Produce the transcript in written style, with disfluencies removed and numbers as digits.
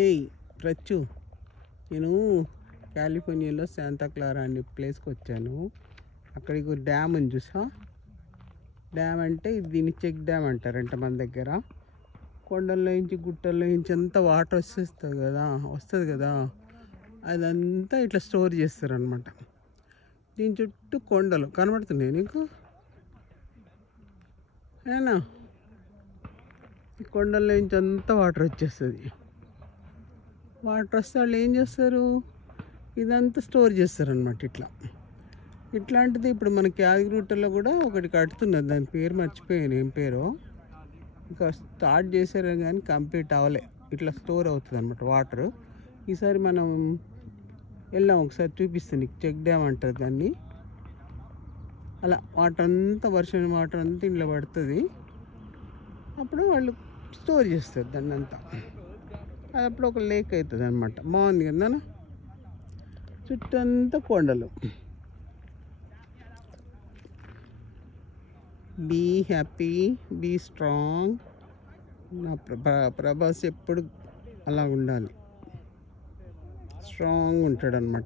ఏయ్ రచ్చు, నేను కాలిఫోర్నియాలో శాంతా క్లారా అనే ప్లేస్కి వచ్చాను. అక్కడికి ఒక డ్యామ్ ఉంది చూసా. డ్యామ్ అంటే దీన్ని చెక్ డ్యామ్ అంటారంట మన దగ్గర. కొండల్లో నుంచి గుట్టల్లో నుంచి అంతా వాటర్ వస్తుంది కదా, అదంతా ఇట్లా స్టోర్ చేస్తారు అనమాట. దీని చుట్టూ కొండలు కనబడుతున్నాయి నీకు, ఏనా? ఈ కొండల్లో నుంచి అంతా వాటర్ వచ్చేస్తుంది. వాటర్ వస్తే వాళ్ళు ఏం చేస్తారు, ఇదంతా స్టోర్ చేస్తారనమాట. ఇట్లాంటిది ఇప్పుడు మన యాదగిరిగుట్టలో కూడా ఒకటి కడుతున్నారు. దాని పేరు మర్చిపోయాను, ఏం పేరో. ఇంకా స్టార్ట్ చేశారు కానీ కంప్లీట్ అవ్వలే. ఇట్లా స్టోర్ అవుతుంది అనమాట వాటర్. ఈసారి మనం వెళ్ళాం, ఒకసారి చూపిస్తాను నీకు. చెక్ డ్యామ్ అంటారు దాన్ని. అలా వాటర్ అంతా, వర్షం వాటర్ అంతా ఇంట్లో పడుతుంది. అప్పుడు వాళ్ళు స్టోర్ చేస్తారు దాన్ని అంతా. అది అప్పుడు ఒక లేక్ అవుతుంది అనమాట. బాగుంది కదా, చుట్టంతా కొండలు. Be happy, be strong. నా ప్రభాస్ ఎప్పుడు అలా ఉండాలి, స్ట్రాంగ్ ఉంటాడు అనమాట.